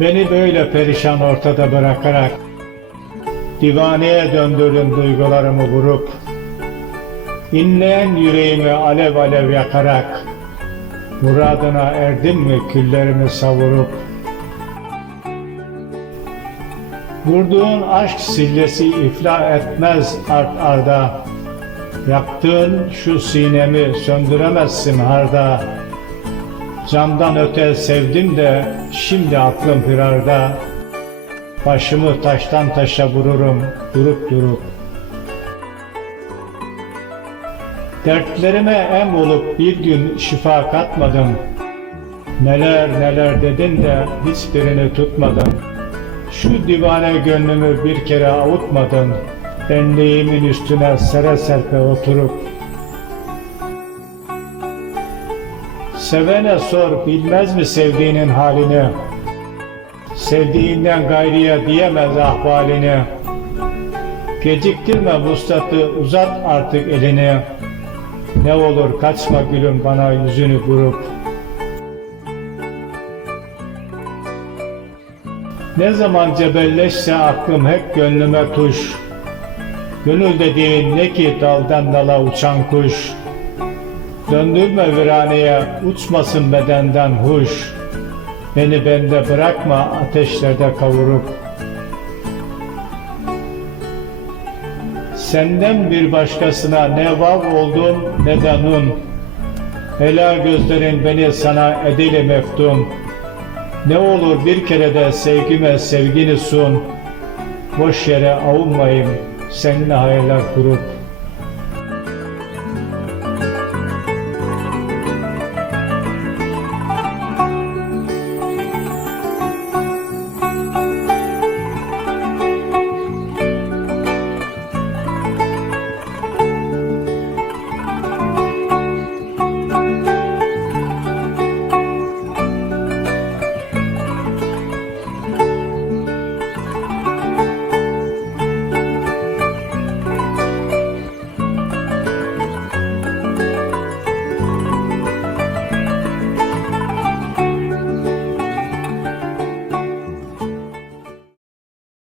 Beni böyle perişan ortada bırakarak Divaneye döndürdün duygularımı vurup İnleyen yüreğimi alev alev yakarak Muradına erdin mi küllerimi savurup Vurduğun aşk sillesi iflah etmez art arda Yaktığın şu sinemi söndüremezsin harda Candan öte sevdim de şimdi aklım firarda. Başımı taştan taşa vururum durup durup. Dertlerime em olup bir gün şifa katmadım. Neler neler dedin de hiçbirini tutmadın Şu divane gönlümü bir kere avutmadın. Benliğimin üstüne sere serpe oturup Sevene sor bilmez mi sevdiğinin halini? Sevdiğinden gayriye diyemez ahvalini. Geciktirme vuslatı uzat artık elini. Ne olur kaçma gülüm bana yüzünü vurup. Ne zaman cebelleşse aklım hep gönlüme tuş. Gönül dediğin ne ki daldan dala uçan kuş Döndürme viraneye uçmasın bedenden huş. Beni bende bırakma ateşlerde kavurup. Senden bir başkasına ne vav oldum ne de nun. Helal gözlerin beni sana edile meftun. Ne olur bir kere de sevgime sevgini sun. Boş yere avunmayayım seninle hayaller kurup